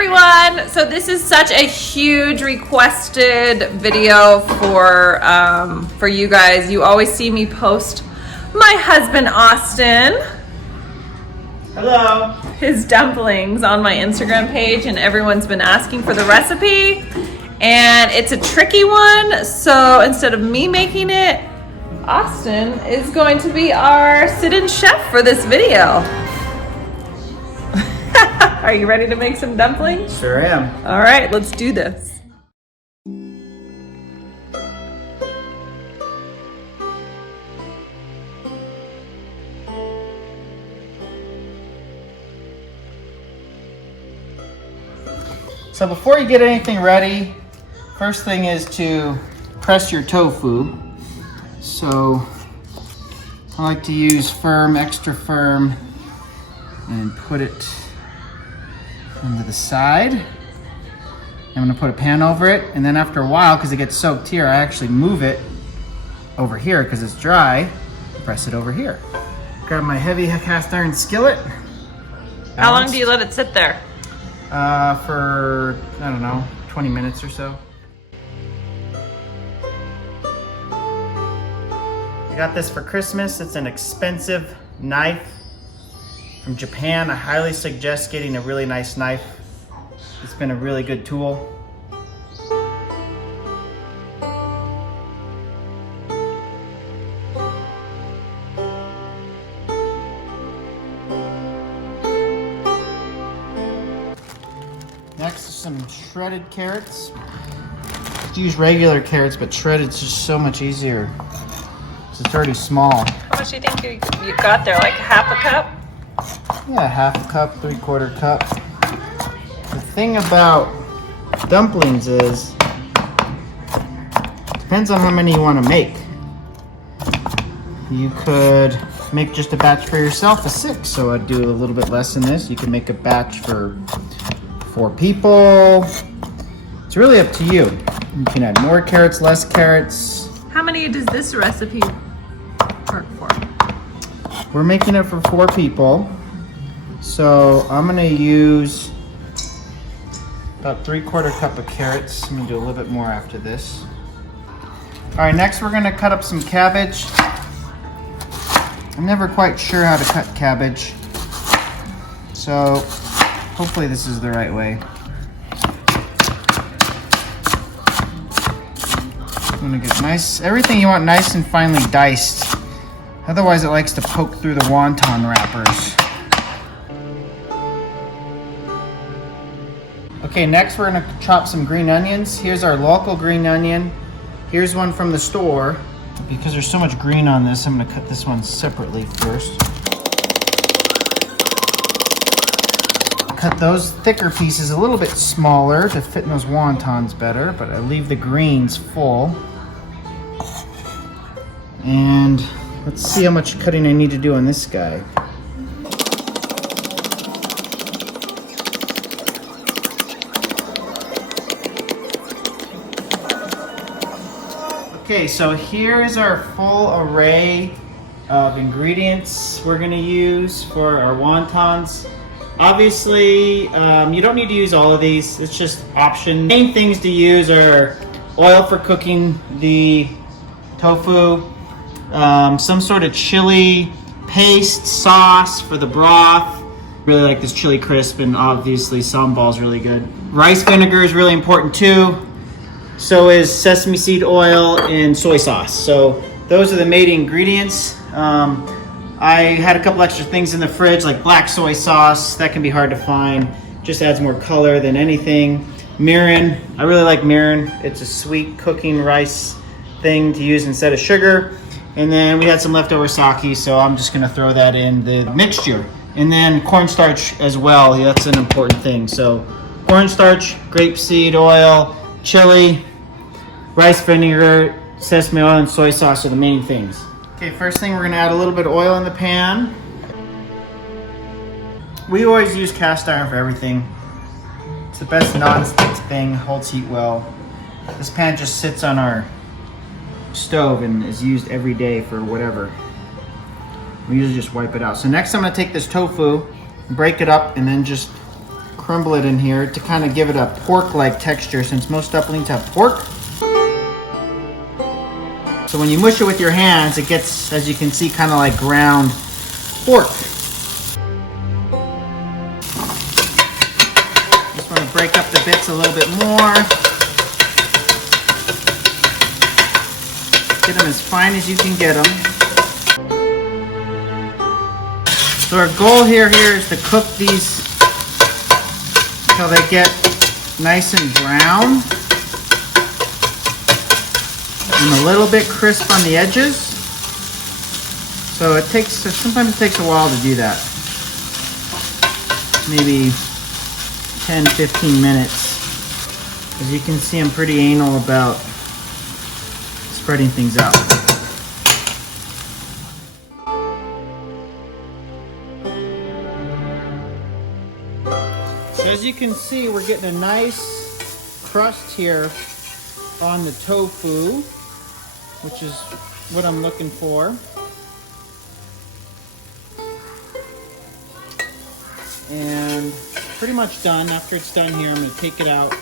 everyone. So this is such a huge requested video for you guys. You always see me post my husband Austin. Hello. His dumplings on my Instagram page, and everyone's been asking for the recipe. And it's a tricky one, so instead of me making it, Austin is going to be our sit-in chef for this video. Are you ready to make some dumplings? Sure am. All right, let's do this. So before you get anything ready, first thing is to press your tofu. So I like to use firm, extra firm, and put it onto the side. I'm gonna put a pan over it, and then after a while, because it gets soaked here, I actually move it over here because it's dry, press it over here. Grab my heavy cast iron skillet. How long do you let it sit there? For, I don't know, 20 minutes or so. I got this for Christmas. It's an expensive knife from Japan. I highly suggest getting a really nice knife. It's been a really good tool. Next is some shredded carrots. Just use regular carrots, but shredded is just so much easier. It's already small. How much do you think you got there? Like half a cup? Yeah, half a cup, 3/4 cup. The thing about dumplings is, depends on how many you want to make. You could make just a batch for yourself of 6, so I'd do a little bit less than this. You can make a batch for 4 people. It's really up to you. You can add more carrots, less carrots. How many does this recipe work for? We're making it for 4 people. So I'm gonna use about 3/4 cup of carrots. I'm gonna do a little bit more after this. All right, next we're gonna cut up some cabbage. I'm never quite sure how to cut cabbage, so hopefully this is the right way. I'm gonna get nice, everything you want nice and finely diced. Otherwise it likes to poke through the wonton wrappers. Okay, next we're gonna chop some green onions. Here's our local green onion. Here's one from the store. Because there's so much green on this, I'm gonna cut this one separately first. Cut those thicker pieces a little bit smaller to fit in those wontons better, but I leave the greens full. And let's see how much cutting I need to do on this guy. Okay, so here is our full array of ingredients we're gonna use for our wontons. Obviously, you don't need to use all of these. It's just option. Main things to use are oil for cooking the tofu, some sort of chili paste sauce for the broth. Really like this chili crisp, and obviously sambal is really good. Rice vinegar is really important too. So is sesame seed oil and soy sauce. So those are the main ingredients. I had a couple extra things in the fridge, like black soy sauce. That can be hard to find. Just adds more color than anything. Mirin, I really like mirin. It's a sweet cooking rice thing to use instead of sugar. And then we had some leftover sake, so I'm just gonna throw that in the mixture. And then cornstarch as well, that's an important thing. So cornstarch, grapeseed oil, chili, rice vinegar, sesame oil, and soy sauce are the main things. Okay, first thing we're gonna add a little bit of oil in the pan. We always use cast iron for everything. It's the best non-stick thing, holds heat well. This pan just sits on our stove and is used every day for whatever. We usually just wipe it out. So next I'm gonna take this tofu, break it up, and then just crumble it in here to kind of give it a pork-like texture since most dumplings have pork. So when you mush it with your hands, it gets, as you can see, kind of like ground pork. Just want to break up the bits a little bit more. Get them as fine as you can get them. So our goal here is to cook these until they get nice and brown and a little bit crisp on the edges. So sometimes it takes a while to do that. Maybe 10-15 minutes. As you can see, I'm pretty anal about spreading things out. So as you can see, we're getting a nice crust here on the tofu, which is what I'm looking for. And pretty much done. After it's done here, I'm going to take it out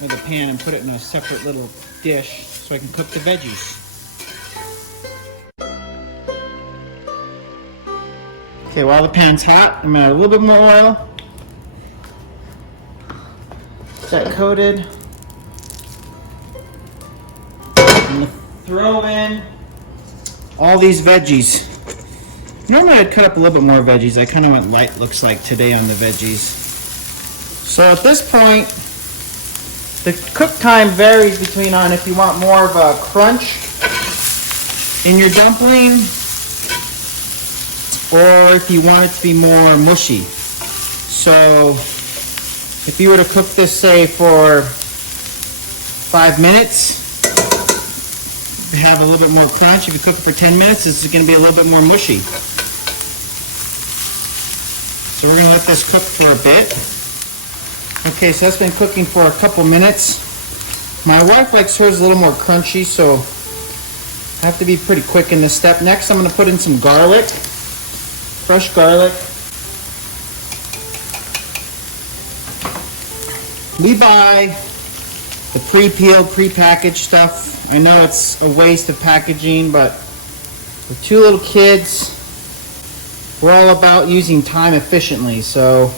with a pan and put it in a separate little dish so I can cook the veggies. Okay, while the pan's hot, I'm going to add a little bit more oil. Get that coated. I'm going to throw in all these veggies. Normally I'd cut up a little bit more veggies. I kind of went light, looks like today, on the veggies. So at this point, the cook time varies between on if you want more of a crunch in your dumpling or if you want it to be more mushy. So if you were to cook this, say, for 5 minutes, have a little bit more crunch. If you cook it for 10 minutes, this is going to be a little bit more mushy. So we're going to let this cook for a bit. Okay, so that's been cooking for a couple minutes. My wife likes hers a little more crunchy, so I have to be pretty quick in this step. Next, I'm going to put in some garlic, fresh garlic. We buy the pre-peeled, pre-packaged stuff. I know it's a waste of packaging, but with 2 little kids, we're all about using time efficiently. So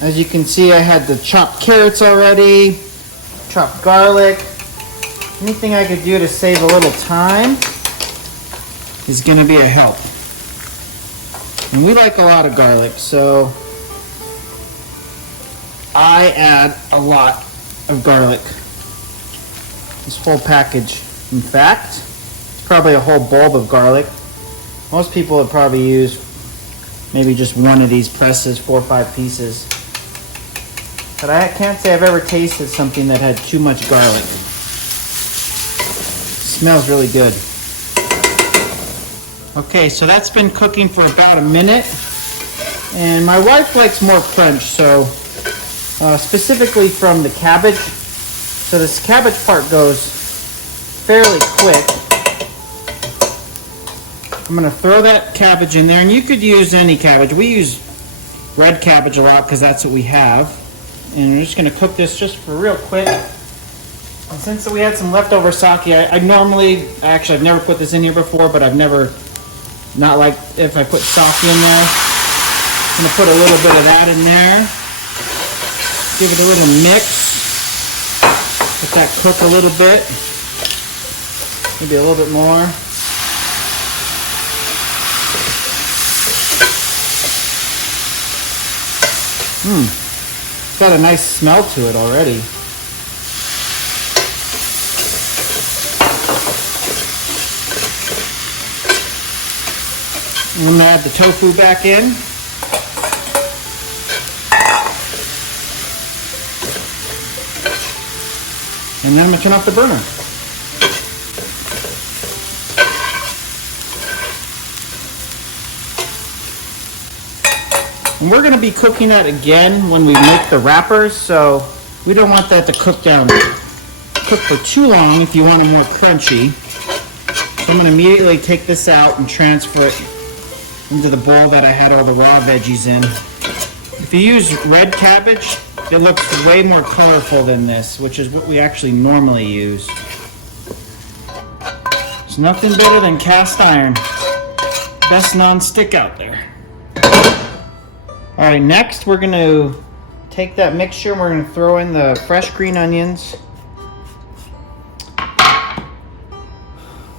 as you can see, I had the chopped carrots already, chopped garlic. Anything I could do to save a little time is going to be a help. And we like a lot of garlic, so I add a lot of garlic. This whole package, in fact, it's probably a whole bulb of garlic. Most people would probably use maybe just one of these presses, 4 or 5 pieces. But I can't say I've ever tasted something that had too much garlic. It smells really good. Okay, so that's been cooking for about a minute. And my wife likes more crunch, so specifically from the cabbage. So this cabbage part goes fairly quick. I'm going to throw that cabbage in there, and you could use any cabbage. We use red cabbage a lot because that's what we have. And we're just going to cook this just for real quick. And since we had some leftover sake, I've never put this in here before, but I've never not liked if I put sake in there. I'm going to put a little bit of that in there. Give it a little mix. Let that cook a little bit. Maybe a little bit more. It's got a nice smell to it already. I'm going to add the tofu back in. And then I'm going to turn off the burner. And we're going to be cooking that again when we make the wrappers, so we don't want that to cook for too long if you want it more crunchy. So I'm going to immediately take this out and transfer it into the bowl that I had all the raw veggies in. If you use red cabbage, it looks way more colorful than this, which is what we actually normally use. There's nothing better than cast iron. Best non-stick out there. All right, next we're going to take that mixture and we're going to throw in the fresh green onions.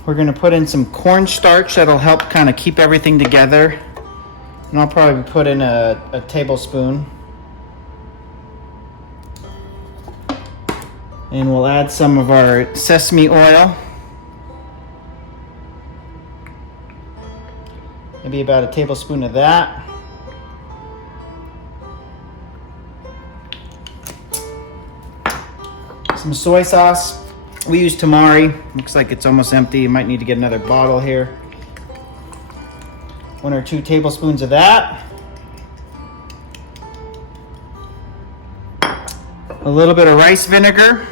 We're going to put in some cornstarch that'll help kind of keep everything together. And I'll probably put in a tablespoon. And we'll add some of our sesame oil. Maybe about a tablespoon of that. Some soy sauce. We use tamari. Looks like it's almost empty. You might need to get another bottle here. 1 or 2 tablespoons of that. A little bit of rice vinegar.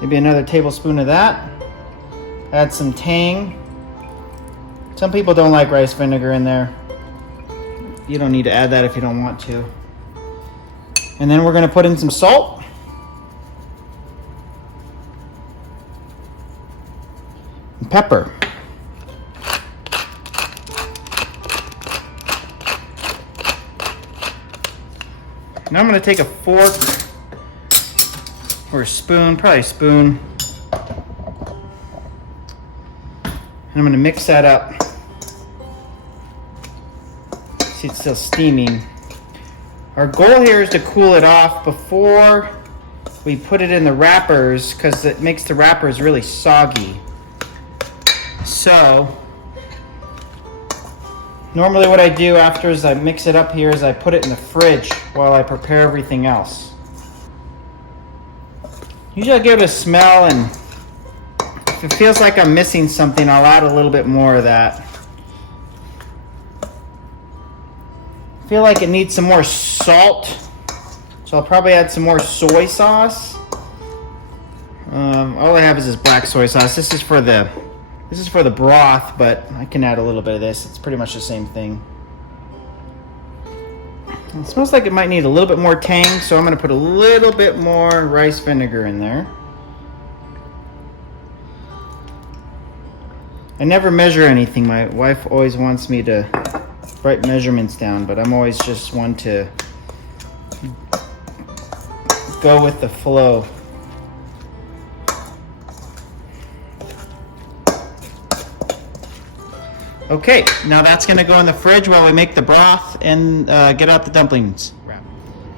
Maybe another tablespoon of that. Add some tang. Some people don't like rice vinegar in there. You don't need to add that if you don't want to. And then we're going to put in some salt. And pepper. Now I'm going to take a fork or a spoon, probably a spoon. And I'm going to mix that up. See, it's still steaming. Our goal here is to cool it off before we put it in the wrappers because it makes the wrappers really soggy. So, normally what I do after is I mix it up here is I put it in the fridge while I prepare everything else. Usually I give it a smell, and if it feels like I'm missing something, I'll add a little bit more of that. I feel like it needs some more salt, so I'll probably add some more soy sauce. All I have is this black soy sauce. This is for the broth, but I can add a little bit of this. It's pretty much the same thing. It smells like it might need a little bit more tang, so I'm going to put a little bit more rice vinegar in there. I never measure anything. My wife always wants me to write measurements down, but I'm always just one to go with the flow. Okay, now that's going to go in the fridge while we make the broth and get out the dumplings.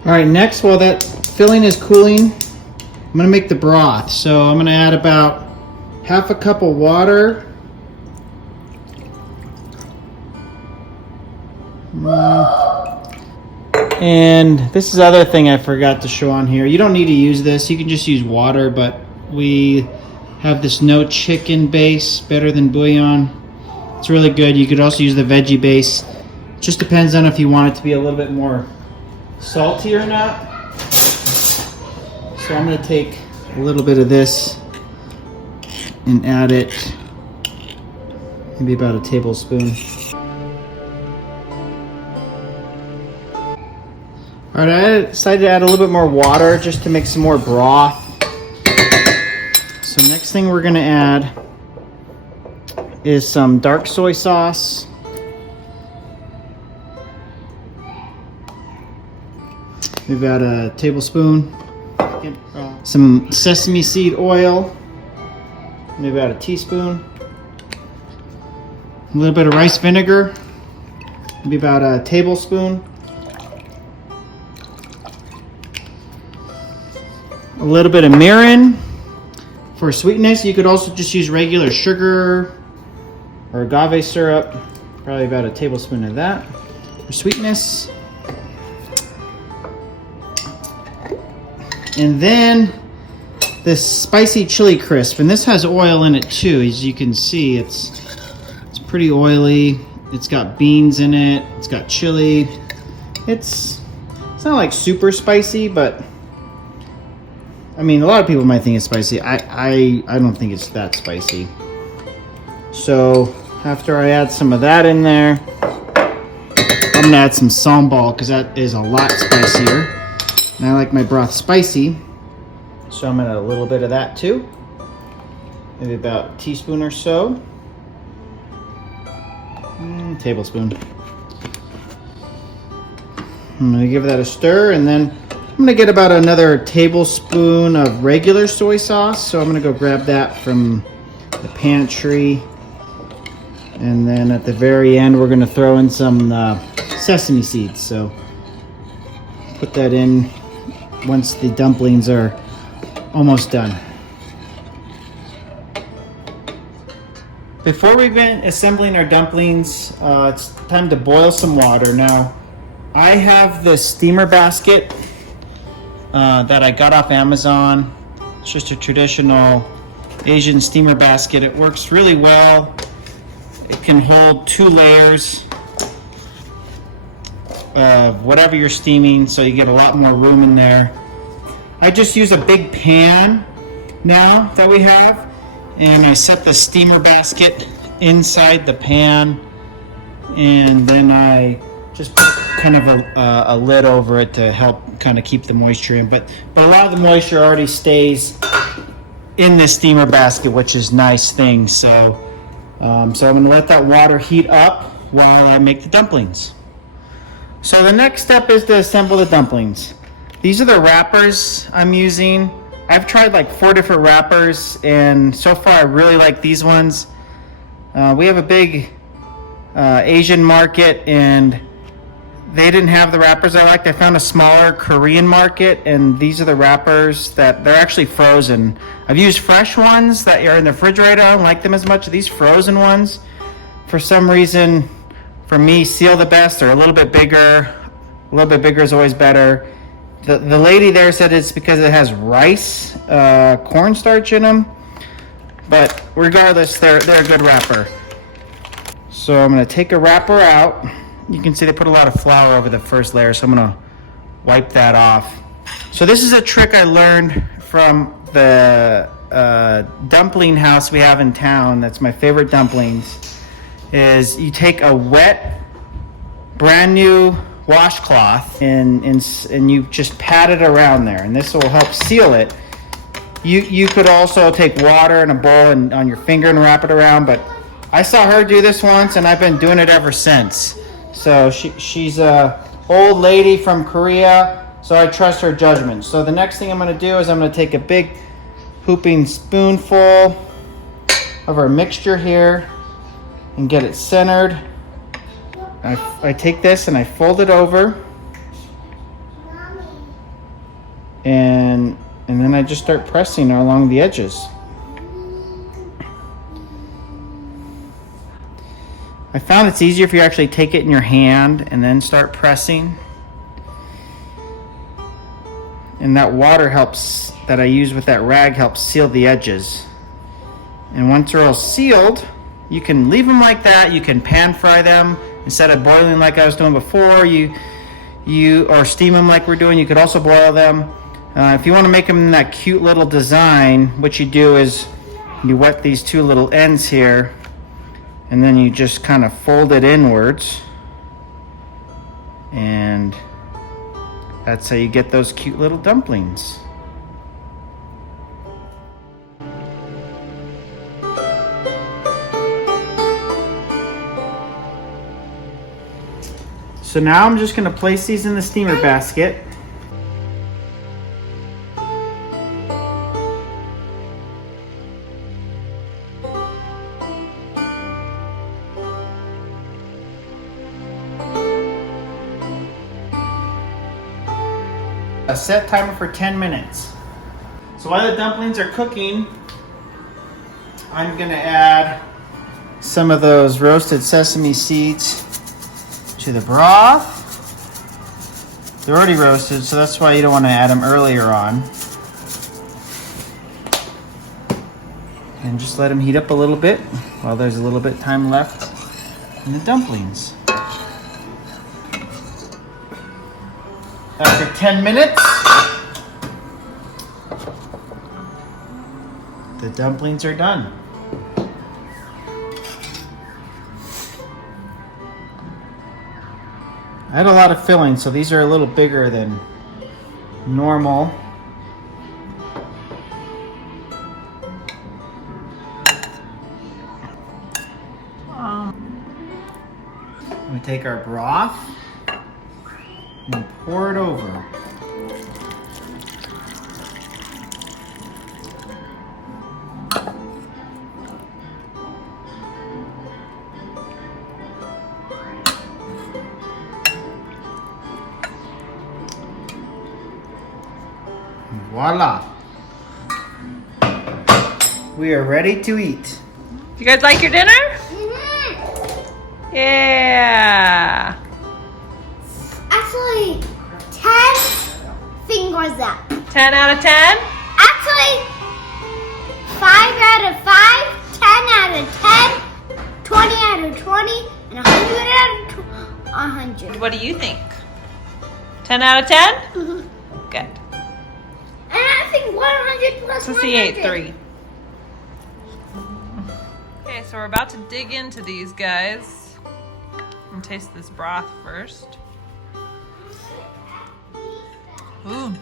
All right, next, while that filling is cooling, I'm going to make the broth. So I'm going to add about half a cup of water. And this is the other thing I forgot to show on here. You don't need to use this. You can just use water, but we have this no chicken base, better than bouillon. It's really good. You could also use the veggie base. Just depends on if you want it to be a little bit more salty or not. So I'm going to take a little bit of this and add it, maybe about a tablespoon. All right, I decided to add a little bit more water just to make some more broth. So next thing we're going to add is some dark soy sauce. Maybe about a tablespoon. Some sesame seed oil. Maybe about a teaspoon. A little bit of rice vinegar. Maybe about a tablespoon. A little bit of mirin for sweetness. You could also just use regular sugar or agave syrup, probably about a tablespoon of that for sweetness. And then this spicy chili crisp, and this has oil in it too. As you can see, it's pretty oily. It's got beans in it. It's got chili. It's not like super spicy, but I mean, a lot of people might think it's spicy. I don't think it's that spicy. So after I add some of that in there, I'm gonna add some sambal because that is a lot spicier. And I like my broth spicy. So I'm gonna add a little bit of that too. Maybe about a teaspoon or so. Tablespoon. I'm gonna give that a stir, and then I'm gonna get about another tablespoon of regular soy sauce. So I'm gonna go grab that from the pantry. And then at the very end, we're gonna throw in some sesame seeds. So put that in once the dumplings are almost done. Before we begin assembling our dumplings, it's time to boil some water. Now, I have this steamer basket that I got off Amazon. It's just a traditional Asian steamer basket. It works really well. It can hold 2 layers of whatever you're steaming, so you get a lot more room in there. I just use a big pan now that we have, and I set the steamer basket inside the pan, and then I just put kind of a lid over it to help kind of keep the moisture in. But a lot of the moisture already stays in the steamer basket, which is a nice thing. So I'm going to let that water heat up while I make the dumplings. So the next step is to assemble the dumplings. These are the wrappers I'm using. I've tried like 4 different wrappers, and so far I really like these ones. We have a big Asian market, and they didn't have the wrappers I liked. I found a smaller Korean market, and these are the wrappers that they're actually frozen. I've used fresh ones that are in the refrigerator. I don't like them as much. These frozen ones, for some reason, for me, seal the best. They're a little bit bigger. A little bit bigger is always better. The lady there said it's because it has rice, cornstarch in them. But regardless, they're a good wrapper. So I'm going to take a wrapper out. You can see they put a lot of flour over the first layer, so I'm going to wipe that off. So this is a trick I learned from the dumpling house we have in town. That's my favorite dumplings. Is you take a wet, brand new washcloth and you just pat it around there, and this will help seal it. You could also take water in a bowl and on your finger and wrap it around, but I saw her do this once and I've been doing it ever since. So she's a old lady from Korea, so I trust her judgment. So the next thing I'm going to do is I'm going to take a big hooping spoonful of our mixture here and get it centered. I take this and I fold it over, and then I just start pressing along the edges. I found it's easier if you actually take it in your hand and then start pressing. And that water helps, that I use with that rag, helps seal the edges. And once they're all sealed, you can leave them like that. You can pan fry them. Instead of boiling like I was doing before, or steam them like we're doing, you could also boil them. If you want to make them in that cute little design, what you do is you wet these 2 little ends here, and then you just kind of fold it inwards, and that's how you get those cute little dumplings. So now I'm just going to place these in the steamer basket. A set timer for 10 minutes. So while the dumplings are cooking, I'm going to add some of those roasted sesame seeds to the broth. They're already roasted, so that's why you don't want to add them earlier on. And just let them heat up a little bit while there's a little bit time left in the dumplings. After 10 minutes, the dumplings are done. I had a lot of filling, so these are a little bigger than normal. We take our broth and pour it over. Voila! We are ready to eat. You guys like your dinner? Mm-hmm. Yeah. Actually, 10 fingers up. 10 out of 10? Actually, 5 out of 5, 10 out of 10, 20 out of 20, and 100 out of 100. What do you think? 10 out of 10? Mm-hmm. Good. And I think 100 plus Sissy 100. ate 3. Okay, so we're about to dig into these guys. And taste this broth first. Ooh.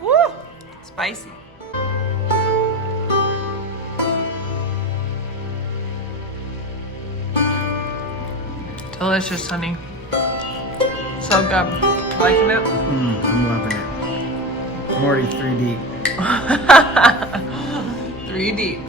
Woo! Spicy. Delicious, honey. So good. Liking it? I'm loving it. I'm already 3 deep. 3 deep.